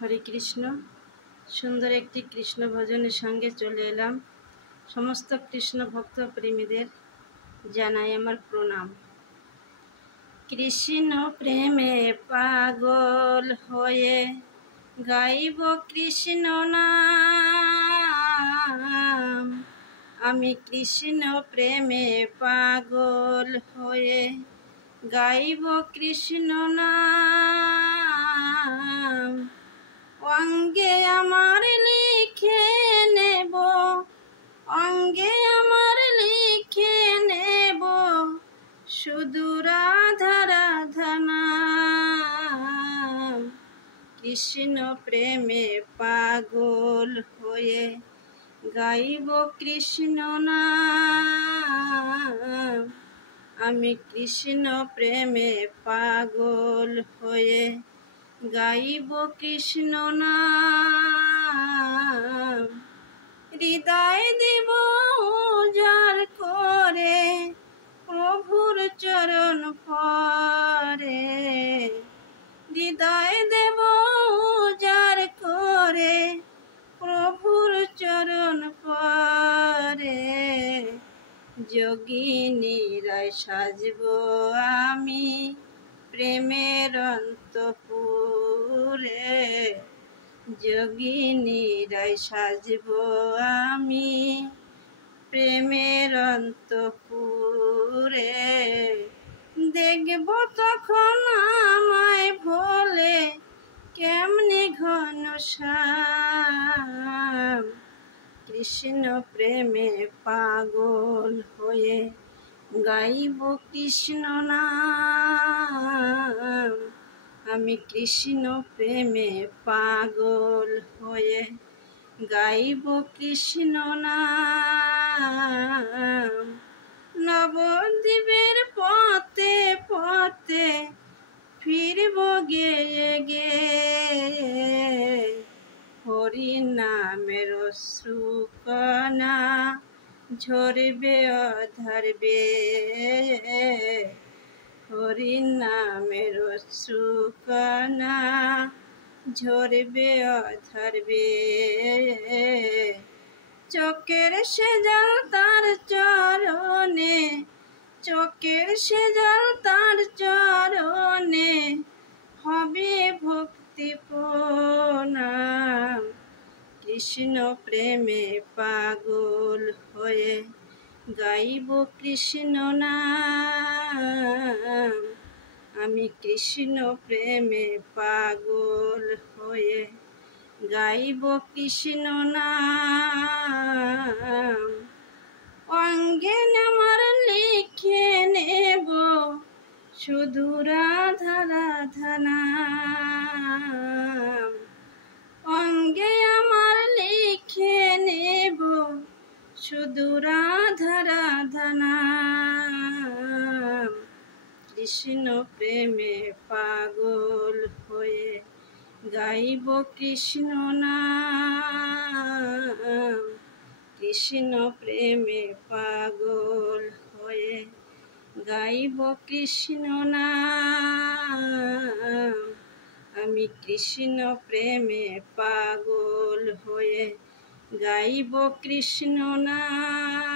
হরে কৃষ্ণ। সুন্দর একটি কৃষ্ণ ভজনের সঙ্গে চলে এলাম। সমস্ত কৃষ্ণ ভক্ত প্রেমীদের জানাই আমার প্রণাম। কৃষ্ণ প্রেমে পাগল হয়ে গাইব কৃষ্ণ নাম। আমি কৃষ্ণ প্রেমে পাগল হয়ে গাইব কৃষ্ণ নাম। অঙ্গে আমার লিখে নেব, অঙ্গে আমার লিখে নেব শুধু রাধা রাধা নাম। কৃষ্ণ প্রেমে পাগল হয়ে গাইব কৃষ্ণ নাম। আমি কৃষ্ণ প্রেমে পাগল হয়ে গাইব কৃষ্ণ নাম। হৃদয় দেব উজাড় করে প্রভুর চরণ পরে। হৃদয় দেব উজাড় করে প্রভুর চরণ পরে। যোগিনীরায় সাজব আমি প্রেমের অন্তপুরে। যোগিনীরায় সাজব আমি প্রেমের অন্তপুরে। দেখব তখন আমায় ভোলে কেমনে ঘনশ্যাম। কৃষ্ণ প্রেমে পাগল হয়ে গাইব কৃষ্ণ নাম। আমি কৃষ্ণ প্রেমে পাগল হয়ে গাইব কৃষ্ণ নাম। নবদ্বীপের পথে পথে ফিরব গেয়ে গেয়ে। হরি নামের অশ্রুকণা ঝরবে অধর বেয়ে। হরি নামের অশ্রুকণা ঝরবে অধর বেয়ে। চোখের সেজল তার চরণে, চোখের সেজল তার চরণে হবে ভক্তি প্রণাম। কৃষ্ণ প্রেমে পাগল হয়ে গাইব কৃষ্ণ নাম। আমি কৃষ্ণ প্রেমে পাগল হয়ে গাইব কৃষ্ণ নাম। অঙ্গে আমার লিখে নেব শুধু রাধা রাধা নাম। অঙ্গে আমার লিখে নেব শুধু রাধা রাধা নাম। কৃষ্ণ প্রেমে পাগল হয়ে গাইব কৃষ্ণ নাম। কৃষ্ণ প্রেমে পাগল হয়ে গাইব কৃষ্ণ নাম। আমি কৃষ্ণ প্রেমে পাগল হয়ে গাইব কৃষ্ণ নাম।